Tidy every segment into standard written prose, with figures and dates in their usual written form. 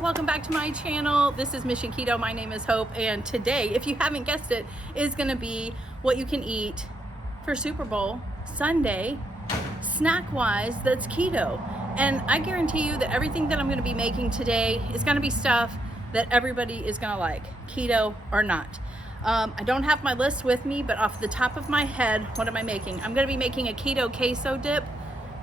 welcome back to my channel. This is Mission Keto. My name is Hope, and today, if you haven't guessed it, is gonna be what you can eat for Super Bowl Sunday, snack-wise, that's keto. And I guarantee you that everything that I'm gonna be making today is gonna be stuff that everybody is gonna like, keto or not. I don't have my list with me, but off the top of my head, what am I making? I'm gonna be making a Keto Queso dip,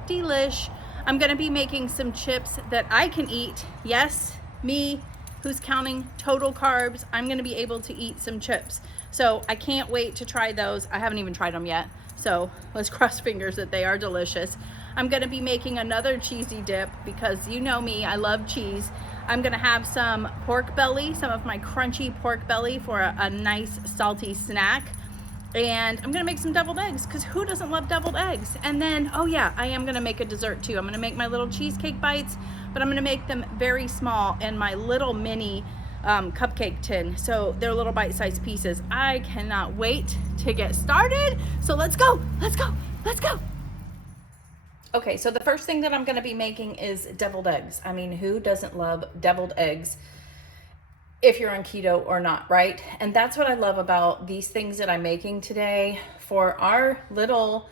delish. I'm gonna be making some chips that I can eat. Yes, me, who's counting total carbs, I'm gonna be able to eat some chips. So I can't wait to try those. I haven't even tried them yet. So let's cross fingers that they are delicious. I'm gonna be making another cheesy dip because you know me, I love cheese. I'm gonna have some pork belly, some of my crunchy pork belly for a nice salty snack. And I'm gonna make some deviled eggs because who doesn't love deviled eggs? And then, oh yeah, I am gonna make a dessert too. I'm gonna make my little cheesecake bites, but I'm gonna make them very small in my little mini cupcake tin. So they're little bite-sized pieces. I cannot wait to get started. So let's go, let's go, let's go. Okay, so the first thing that I'm gonna be making is deviled eggs. I mean, who doesn't love deviled eggs? If you're on keto or not, right? And that's what I love about these things that I'm making today for our little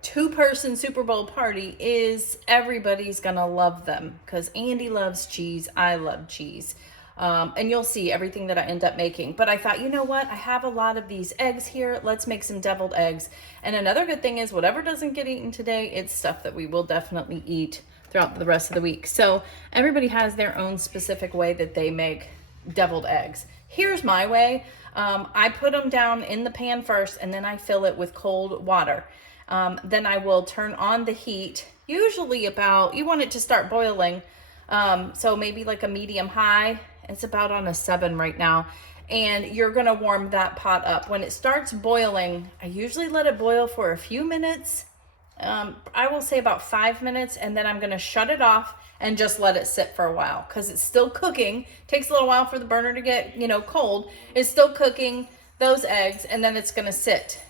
two-person Super Bowl party is everybody's gonna love them because Andy loves cheese, I love cheese. And you'll see everything that I end up making. But I thought, you know what? I have a lot of these eggs here. Let's make some deviled eggs. And another good thing is whatever doesn't get eaten today, it's stuff that we will definitely eat throughout the rest of the week. So everybody has their own specific way that they make deviled eggs. Here's my way. I put them down in the pan first and then I fill it with cold water. Then I will turn on the heat, usually about, you want it to start boiling. So maybe like a medium high. It's about on a 7 right now. And you're gonna warm that pot up. When it starts boiling, I usually let it boil for a few minutes. I will say about 5 minutes, and then I'm gonna shut it off and just let it sit for a while because it's still cooking. Takes a little while for the burner to get, cold. It's still cooking those eggs, and then it's gonna sit.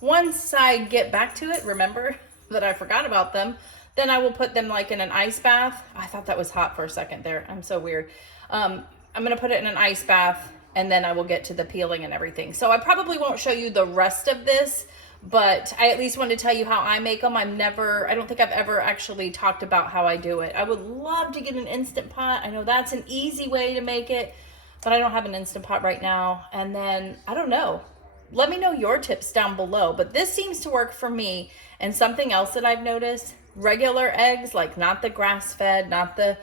Once I get back to it, remember that I forgot about them, then I will put them like in an ice bath. I thought that was hot for a second there. I'm so weird. I'm gonna put it in an ice bath and then I will get to the peeling and everything. So I probably won't show you the rest of this, but I at least wanted to tell you how I make them. I don't think I've ever actually talked about how I do it. I would love to get an Instant Pot. I know that's an easy way to make it, but I don't have an Instant Pot right now. And then, I don't know. Let me know your tips down below, but this seems to work for me. And something else that I've noticed, regular eggs, like not the grass-fed, not the,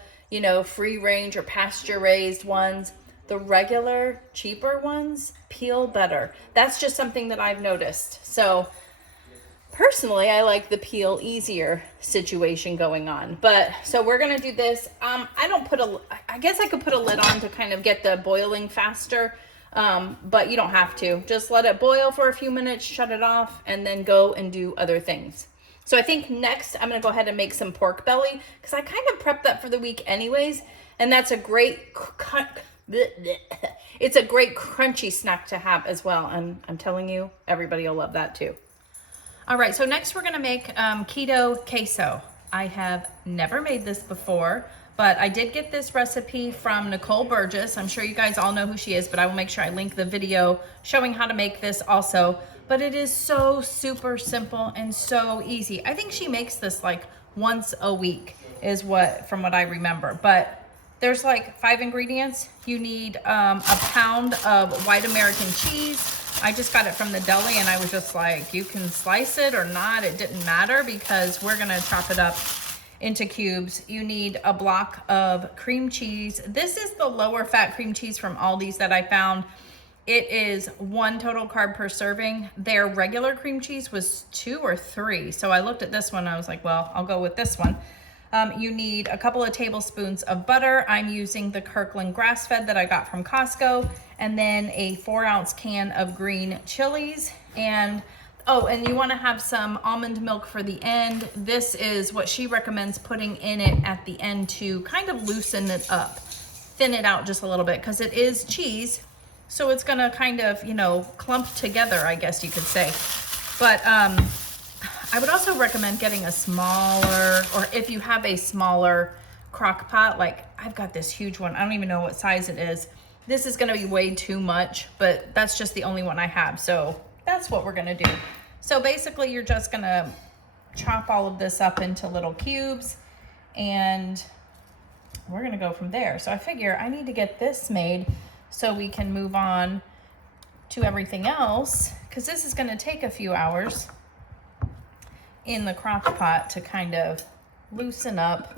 free range or pasture raised ones, the regular, cheaper ones peel better. That's just something that I've noticed. So personally, I like the peel easier situation going on. But so we're gonna do this. I guess I could put a lid on to kind of get the boiling faster. But you don't have to. Just let it boil for a few minutes, shut it off, and then go and do other things. So I think next I'm gonna go ahead and make some pork belly because I kind of prepped that for the week anyways. And that's a great, it's a great crunchy snack to have as well. And I'm telling you, everybody will love that too. All right, so next we're gonna make Keto Queso. I have never made this before, but I did get this recipe from Nicole Burgess. I'm sure you guys all know who she is, but I will make sure I link the video showing how to make this also. But it is so super simple and so easy. I think she makes this like once a week from what I remember. But there's like 5 ingredients. You need a pound of white American cheese. I just got it from the deli and I was just like, you can slice it or not. It didn't matter because we're gonna chop it up into cubes. You need a block of cream cheese. This is the lower fat cream cheese from Aldi's that I found. It is 1 total carb per serving. Their regular cream cheese was 2 or 3. So I looked at this one, I was like, well, I'll go with this one. You need a couple of tablespoons of butter. I'm using the Kirkland grass-fed that I got from Costco, and then a 4-ounce can of green chilies. And you want to have some almond milk for the end. This is what she recommends putting in it at the end to kind of loosen it up, thin it out just a little bit because it is cheese. So it's gonna kind of, clump together, I guess you could say. But I would also recommend getting a smaller, or if you have a smaller crock pot. Like, I've got this huge one. I don't even know what size it is. This is gonna be way too much, but that's just the only one I have. So that's what we're gonna do. So basically you're just gonna chop all of this up into little cubes and we're gonna go from there. So I figure I need to get this made so we can move on to everything else, because this is gonna take a few hours in the crock pot to kind of loosen up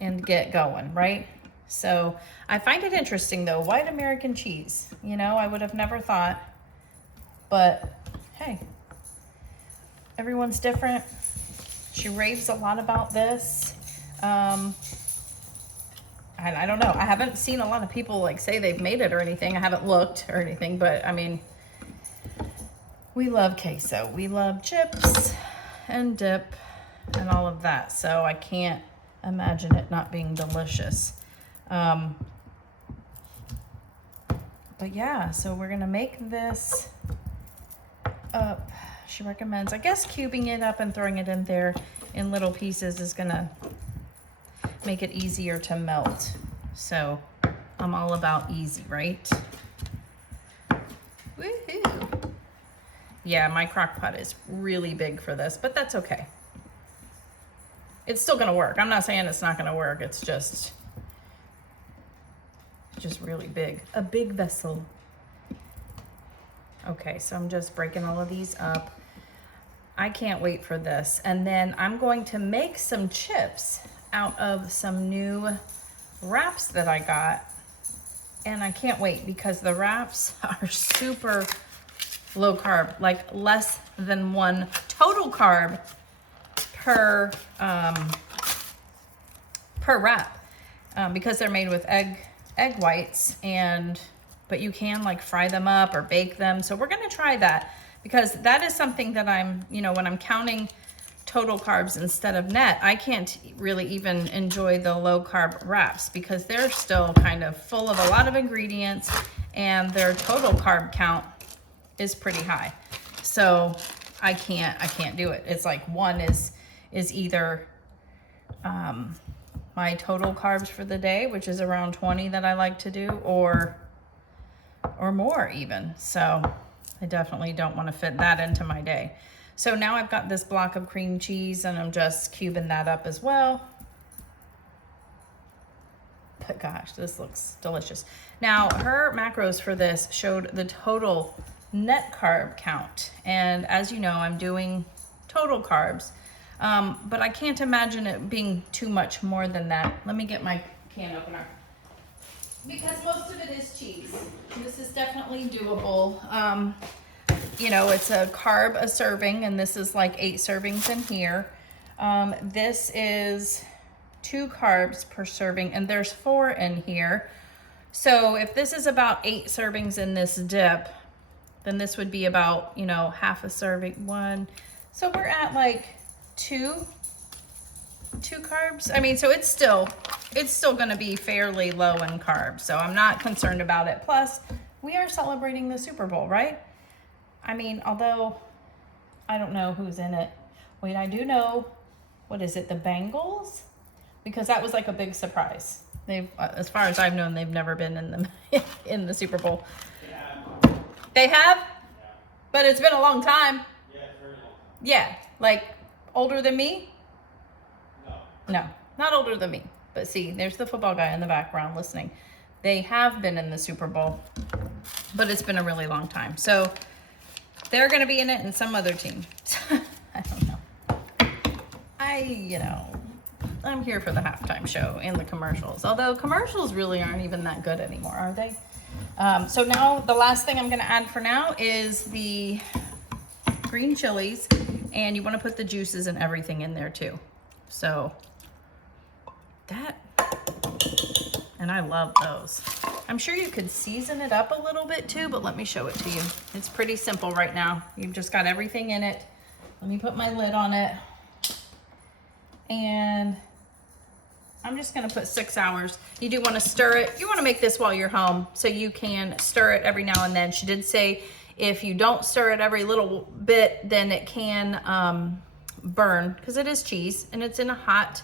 and get going, right? So I find it interesting though, white American cheese. You know, I would have never thought, but hey, everyone's different. She raves a lot about this. And I don't know, I haven't seen a lot of people like say they've made it or anything. I haven't looked or anything, but I mean, we love queso. We love chips and dip and all of that. So I can't imagine it not being delicious. But yeah, so we're gonna make this up. She recommends, I guess, cubing it up and throwing it in there in little pieces is gonna make it easier to melt. So I'm all about easy, right? Woohoo! Yeah, my crock pot is really big for this, but that's okay. It's still gonna work. I'm not saying it's not gonna work. It's just really big. A big vessel. Okay, so I'm just breaking all of these up. I can't wait for this. And then I'm going to make some chips out of some new wraps that I got. And I can't wait because the wraps are super low carb, like less than 1 total carb per wrap, because they're made with egg whites, but you can like fry them up or bake them. So we're gonna try that because that is something that I'm, you know, when I'm counting total carbs instead of net, I can't really even enjoy the low carb wraps because they're still kind of full of a lot of ingredients and their total carb count is pretty high. So I can't do it. It's like one is either my total carbs for the day, which is around 20 that I like to do, or more even. So I definitely don't want to fit that into my day. So now I've got this block of cream cheese and I'm just cubing that up as well. But gosh, this looks delicious. Now her macros for this showed the total net carb count. And as you know, I'm doing total carbs. But I can't imagine it being too much more than that. Let me get my can opener. Because most of it is cheese. This is definitely doable. You know, it's a carb a serving, and this is like 8 servings in here. This is 2 carbs per serving, and there's 4 in here. So if this is about 8 servings in this dip, then this would be about, you know, half a serving, 1. So we're at like 2 carbs. I mean, so it's still going to be fairly low in carbs. So I'm not concerned about it. Plus, we are celebrating the Super Bowl, right? I mean, although I don't know who's in it. Wait, I do know, what is it, the Bengals? Because that was like a big surprise. They've, as far as I've known, they've never been in the in the Super Bowl. Yeah. They have? Yeah. But it's been a long time. Yeah, it's very long. Yeah, like older than me? No, not older than me. But see, there's the football guy in the background listening. They have been in the Super Bowl, but it's been a really long time. So they're going to be in it and some other team. I don't know. I'm here for the halftime show and the commercials. Although commercials really aren't even that good anymore, are they? So now the last thing I'm going to add for now is the green chilies. And you want to put the juices and everything in there too. So that, and I love those. I'm sure you could season it up a little bit too, but let me show it to you. It's pretty simple right now. You've just got everything in it. Let me put my lid on it. And I'm just gonna put 6 hours. You do wanna stir it. You wanna make this while you're home so you can stir it every now and then. She did say if you don't stir it every little bit, then it can burn, because it is cheese and it's in a hot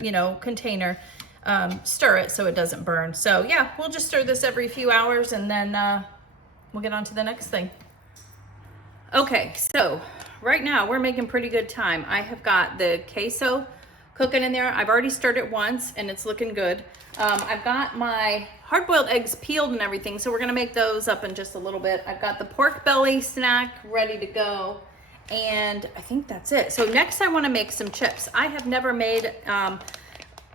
you know, container, stir it so it doesn't burn. So yeah, we'll just stir this every few hours and then we'll get on to the next thing. Okay, so right now we're making pretty good time. I have got the queso cooking in there. I've already stirred it once and it's looking good. I've got my hard-boiled eggs peeled and everything, so we're gonna make those up in just a little bit. I've got the pork belly snack ready to go, and I think that's it. So next I wanna make some chips. I have never made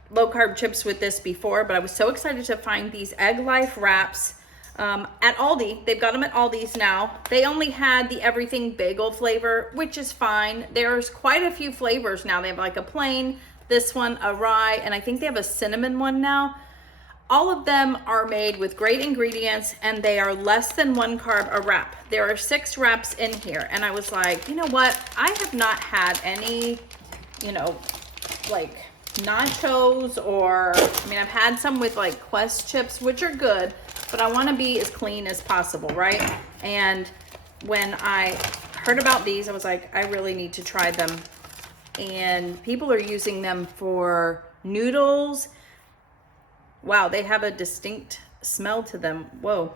low-carb chips with this before, but I was so excited to find these Egg Life wraps at Aldi. They've got them at Aldi's now. They only had the everything bagel flavor, which is fine. There's quite a few flavors now. They have like a plain, this one, a rye, and I think they have a cinnamon one now. All of them are made with great ingredients and they are less than 1 carb a wrap. There are 6 wraps in here, and I was like, you know what? I have not had any, you know, like nachos, or, I mean, I've had some with like Quest chips, which are good, but I want to be as clean as possible, right? And when I heard about these, I was like, I really need to try them. And people are using them for noodles. Wow, they have a distinct smell to them. Whoa.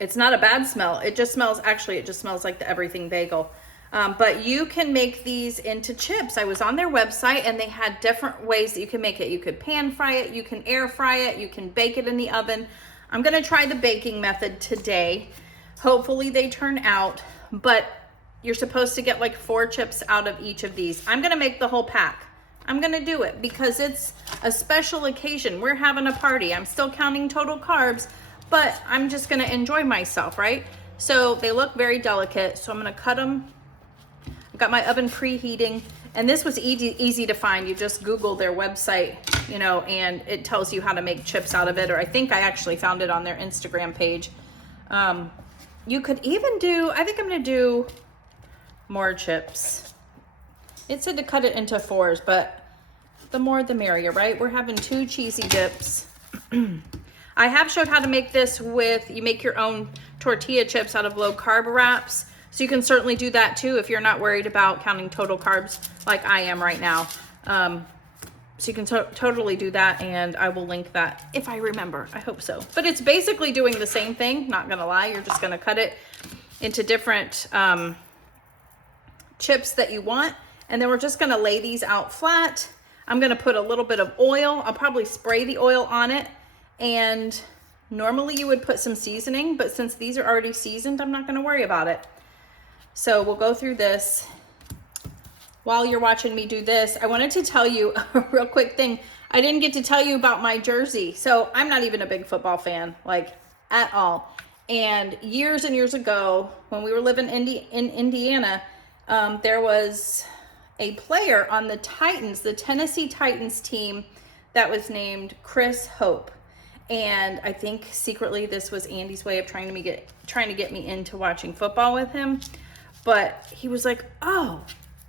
It's not a bad smell. It just smells, actually, it just smells like the everything bagel. But you can make these into chips. I was on their website and they had different ways that you can make it. You could pan fry it, you can air fry it, you can bake it in the oven. I'm gonna try the baking method today. Hopefully they turn out, but you're supposed to get like 4 chips out of each of these. I'm gonna make the whole pack. I'm gonna do it because it's a special occasion. We're having a party. I'm still counting total carbs, but I'm just gonna enjoy myself, right? So they look very delicate, so I'm gonna cut them. I've got my oven preheating, and this was easy to find. You just Google their website, you know, and it tells you how to make chips out of it, or I think I actually found it on their Instagram page. You could even do, I think I'm gonna do more chips. It said to cut it into 4s, but the more the merrier, right? We're having 2 cheesy dips. I have showed how to make this with, you make your own tortilla chips out of low carb wraps. So you can certainly do that too if you're not worried about counting total carbs like I am right now. So you can totally do that, and I will link that if I remember. I hope so. But it's basically doing the same thing, not gonna lie. You're just gonna cut it into different chips that you want, and then we're just gonna lay these out flat. I'm gonna put a little bit of oil. I'll probably spray the oil on it, and normally you would put some seasoning, but since these are already seasoned, I'm not gonna worry about it. So we'll go through this. While you're watching me do this, I wanted to tell you a real quick thing. I didn't get to tell you about my jersey. So I'm not even a big football fan, like at all. And years ago, when we were living in Indiana, there was a player on the Titans, the Tennessee Titans team, that was named Chris Hope. And I think secretly this was Andy's way of trying to get me into watching football with him. But he was like, oh,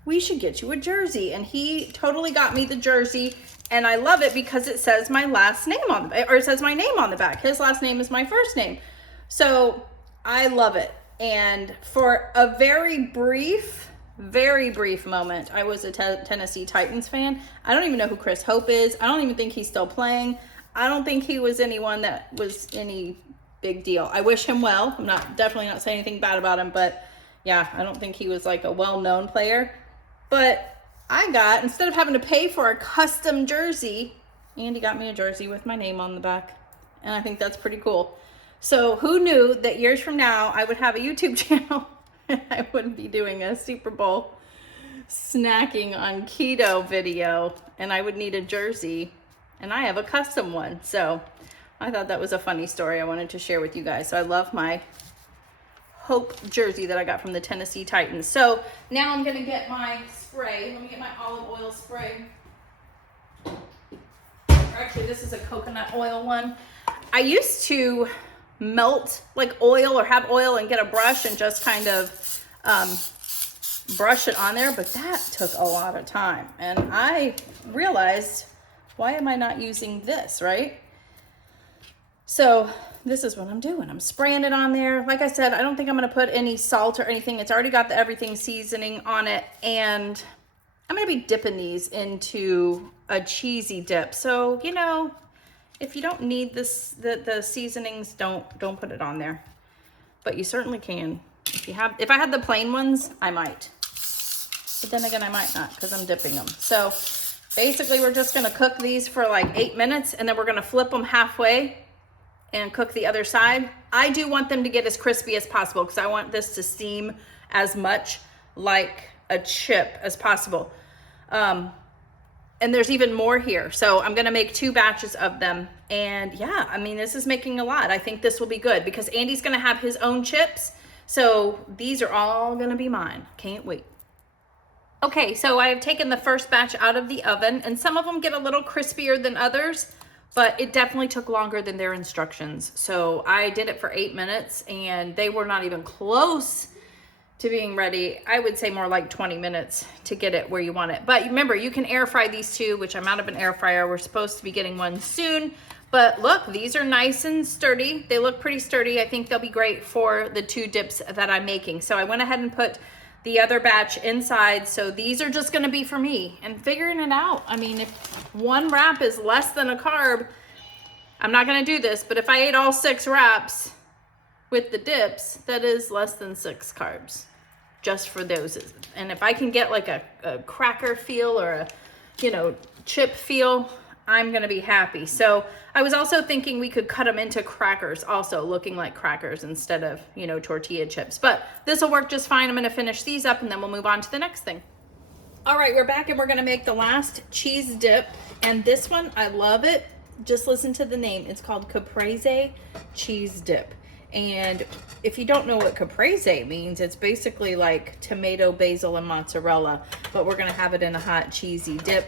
we should get you a jersey. And he totally got me the jersey. And I love it because it says my last name on the back, or it says my name on the back. His last name is my first name. So I love it. And for a very brief moment, I was a Tennessee Titans fan. I don't even know who Chris Hope is. I don't even think he's still playing. I don't think he was anyone that was any big deal. I wish him well. I'm definitely not saying anything bad about him, but yeah, I don't think he was like a well-known player. But instead of having to pay for a custom jersey, Andy got me a jersey with my name on the back. And I think that's pretty cool. So who knew that years from now, I would have a YouTube channel and I would be doing a Super Bowl snacking on keto video, and I would need a jersey, and I have a custom one. So I thought that was a funny story I wanted to share with you guys. So I love my Hope jersey that I got from the Tennessee Titans. So now I'm gonna get my spray. Let me get my olive oil spray. Actually, this is a coconut oil one. I used to melt like oil or have oil and get a brush and just kind of brush it on there, but that took a lot of time. And I realized, why am I not using this, right? So this is what I'm doing. I'm spraying it on there. Like I said, I don't think I'm going to put any salt or anything. It's already got the everything seasoning on it. And I'm going to be dipping these into a cheesy dip. So, you know, if you don't need this, the seasonings, don't put it on there. But you certainly can. If I had the plain ones, I might. But then again, I might not because I'm dipping them. So basically, we're just gonna cook these for like 8 minutes, and then we're gonna flip them halfway and cook the other side. I do want them to get as crispy as possible because I want this to seem as much like a chip as possible. And there's even more here. So I'm gonna make 2 batches of them. And yeah, I mean, this is making a lot. I think this will be good because Andy's gonna have his own chips. So these are all gonna be mine. Can't wait. Okay, so I've taken the first batch out of the oven, and some of them get a little crispier than others, but it definitely took longer than their instructions. So I did it for 8 minutes and they were not even close to being ready. I would say more like 20 minutes to get it where you want it. But remember, you can air fry these too, which I'm out of an air fryer. We're supposed to be getting one soon. But look, these are nice and sturdy. They look pretty sturdy. I think they'll be great for the 2 dips that I'm making. So I went ahead and put the other batch inside. So these are just gonna be for me and figuring it out. I mean, if 1 wrap is less than a carb, I'm not gonna do this, but if I ate all 6 wraps with the dips, that is less than 6 carbs just for those. And if I can get like a cracker feel or a, you know, chip feel, I'm gonna be happy. So I was also thinking we could cut them into crackers, also looking like crackers instead of, you know, tortilla chips. But this will work just fine. I'm gonna finish these up and then we'll move on to the next thing. All right, we're back and we're gonna make the last cheese dip. And this one, I love it. Just listen to the name. It's called Caprese Cheese Dip. And if you don't know what caprese means, it's basically like tomato, basil, and mozzarella, but we're gonna have it in a hot cheesy dip.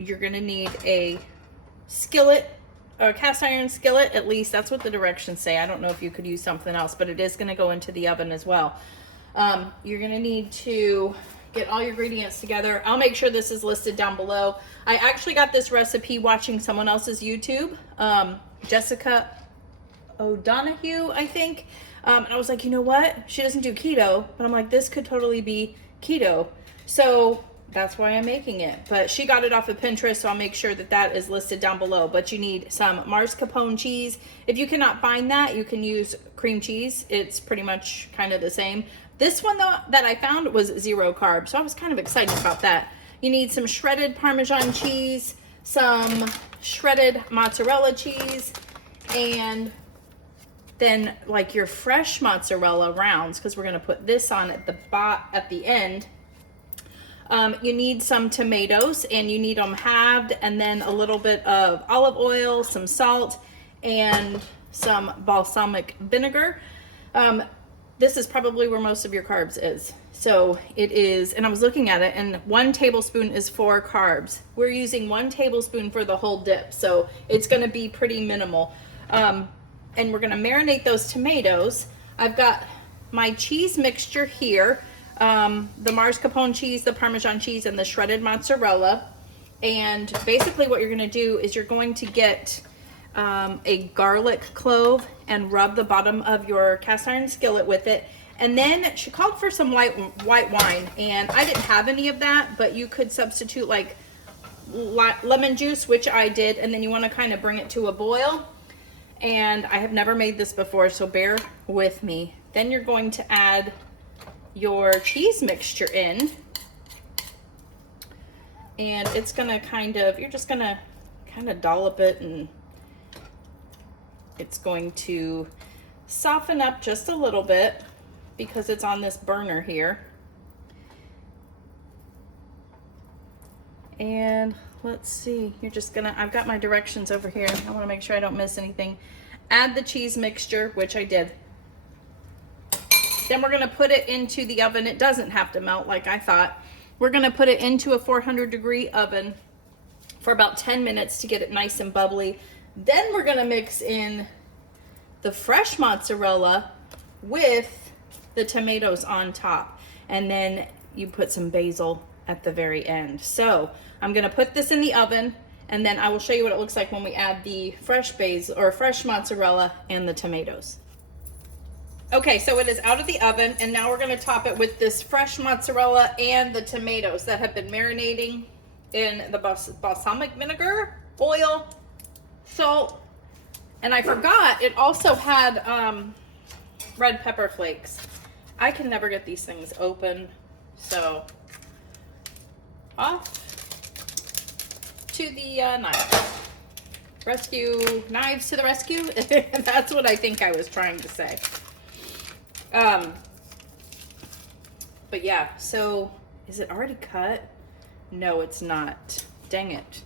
You're gonna need a skillet, a cast iron skillet, at least that's what the directions say. I don't know if you could use something else, but it is gonna go into the oven as well. You're gonna need to get all your ingredients together. I'll make sure this is listed down below. I actually got this recipe watching someone else's YouTube, Jessica O'Donoghue, I think. And I was like, you know what? She doesn't do keto, but I'm like, this could totally be keto. So that's why I'm making it. But she got it off of Pinterest, so I'll make sure that that is listed down below. But you need some mascarpone cheese. If you cannot find that, you can use cream cheese. It's pretty much kind of the same. This one though that I found was 0 carb, so I was kind of excited about that. You need some shredded Parmesan cheese, some shredded mozzarella cheese, and then like your fresh mozzarella rounds, because we're gonna put this on at the end. You need some tomatoes, and you need them halved, and then a little bit of olive oil, some salt, and some balsamic vinegar. This is probably where most of your carbs is. So it is, and I was looking at it, and 1 tablespoon is 4 carbs. We're using 1 tablespoon for the whole dip, so it's gonna be pretty minimal. And we're gonna marinate those tomatoes. I've got my cheese mixture here, the mascarpone cheese, the Parmesan cheese, and the shredded mozzarella. And basically what you're gonna do is you're going to get a garlic clove and rub the bottom of your cast iron skillet with it. And then she called for some white wine, and I didn't have any of that, but you could substitute like lemon juice, which I did, and then you wanna kind of bring it to a boil. And I have never made this before, so bear with me. Then you're going to add your cheese mixture in, and it's gonna you're just gonna kind of dollop it, and it's going to soften up just a little bit because it's on this burner here. And let's see, I've got my directions over here. I wanna make sure I don't miss anything. Add the cheese mixture, which I did. Then we're gonna put it into the oven. It doesn't have to melt like I thought. We're gonna put it into a 400-degree oven for about 10 minutes to get it nice and bubbly. Then we're gonna mix in the fresh mozzarella with the tomatoes on top. And then you put some basil at the very end. So I'm gonna put this in the oven, and then I will show you what it looks like when we add the fresh basil or fresh mozzarella and the tomatoes. Okay, so it is out of the oven, and now we're gonna top it with this fresh mozzarella and the tomatoes that have been marinating. in the balsamic vinegar, oil, salt, and I forgot it also had red pepper flakes. I can never get these things open, so off to the knives. Rescue, knives to the rescue. That's what I think I was trying to say. But yeah, so is it already cut? No, it's not. Dang it.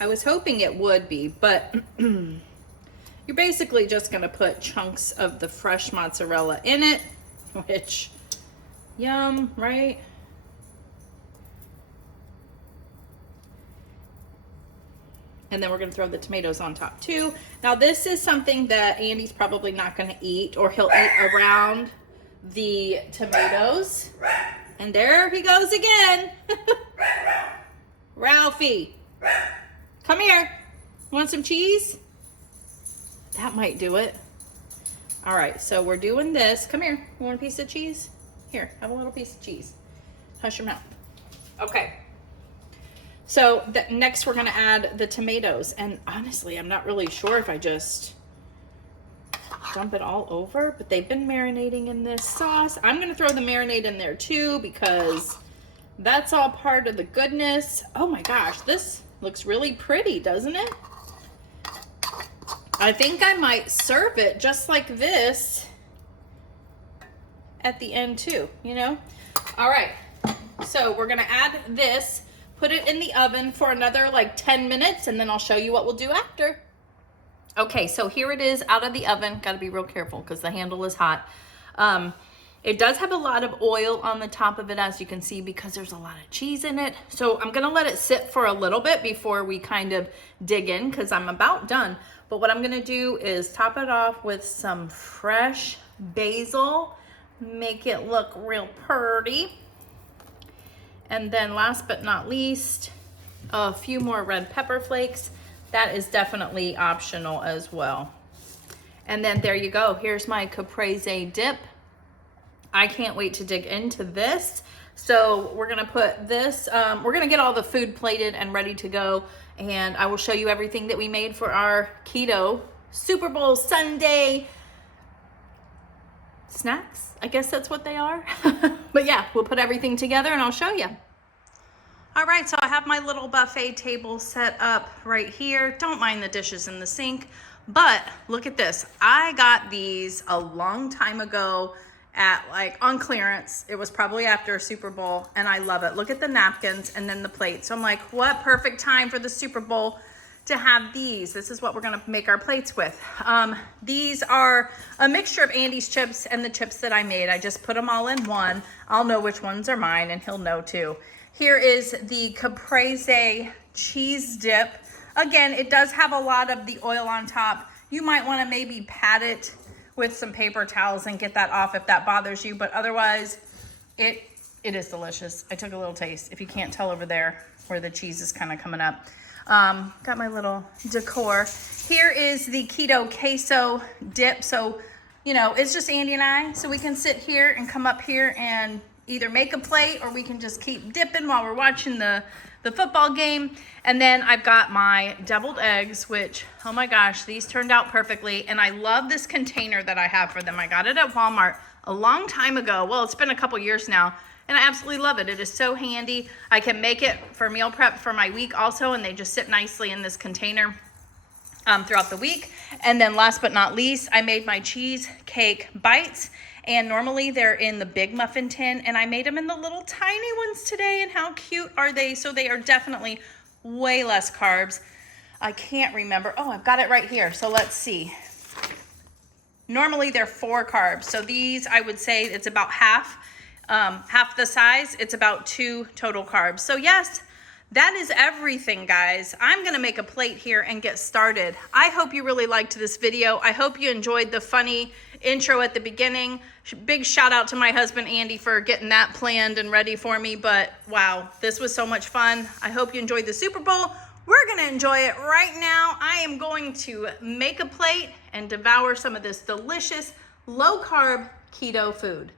I was hoping it would be, but you're basically just gonna put chunks of the fresh mozzarella in it, which, yum, right? And then we're gonna throw the tomatoes on top too. Now this is something that Andy's probably not gonna eat, or he'll eat around the tomatoes. And there he goes again. Ralphie, come here. Want some cheese? That might do it. All right, so we're doing this. Come here, you want a piece of cheese? Here, have a little piece of cheese. Hush your mouth. Okay. So next we're gonna add the tomatoes. And honestly, I'm not really sure if I just dump it all over, but they've been marinating in this sauce. I'm gonna throw the marinade in there too because that's all part of the goodness. Oh my gosh, this looks really pretty, doesn't it? I think I might serve it just like this at the end too, you know? All right, so we're gonna add this, put it in the oven for another like 10 minutes, and then I'll show you what we'll do after. Okay, so here it is out of the oven. Got to be real careful because the handle is hot. It does have a lot of oil on the top of it, as you can see, because there's a lot of cheese in it. So I'm going to let it sit for a little bit before we kind of dig in, because I'm about done. But what I'm going to do is top it off with some fresh basil, make it look real pretty. And then last but not least, a few more red pepper flakes. That is definitely optional as well. And then there you go. Here's my Caprese dip. I can't wait to dig into this. So we're gonna put this, we're gonna get all the food plated and ready to go. And I will show you everything that we made for our Keto Super Bowl Sunday snacks. I guess that's what they are. But yeah, we'll put everything together and I'll show you. All right, so I have my little buffet table set up right here. Don't mind the dishes in the sink, but look at this. I got these a long time ago at on clearance. It was probably after Super Bowl, and I love it. Look at the napkins and then the plate. So I'm like, what perfect time for the Super Bowl to have these. This is what we're gonna make our plates with. These are a mixture of Andy's chips and the chips that I made. I just put them all in one. I'll know which ones are mine, and he'll know too. Here is the Caprese Cheese Dip. Again, it does have a lot of the oil on top. You might want to maybe pat it with some paper towels and get that off if that bothers you, but otherwise, it is delicious. I took a little taste, if you can't tell over there where the cheese is kind of coming up. Got my little decor. Here is the Keto Queso dip. So, you know, it's just Andy and I, so we can sit here and come up here and either make a plate, or we can just keep dipping while we're watching the football game. And then I've got my deviled eggs, which, oh my gosh, these turned out perfectly. And I love this container that I have for them. I got it at Walmart a long time ago. Well, it's been a couple years now, and I absolutely love it. It is so handy. I can make it for meal prep for my week also, and they just sit nicely in this container throughout the week. And then last but not least, I made my cheesecake bites. And normally they're in the big muffin tin, and I made them in the little tiny ones today. And how cute are they? So they are definitely way less carbs. I can't remember. Oh, I've got it right here. So let's see. Normally they're 4 carbs. So these, I would say it's about half the size. It's about 2 total carbs. So yes, that is everything, guys. I'm gonna make a plate here and get started. I hope you really liked this video. I hope you enjoyed the funny intro at the beginning. Big shout out to my husband, Andy, for getting that planned and ready for me. But wow, this was so much fun. I hope you enjoyed the Super Bowl. We're gonna enjoy it right now. I am going to make a plate and devour some of this delicious low carb keto food.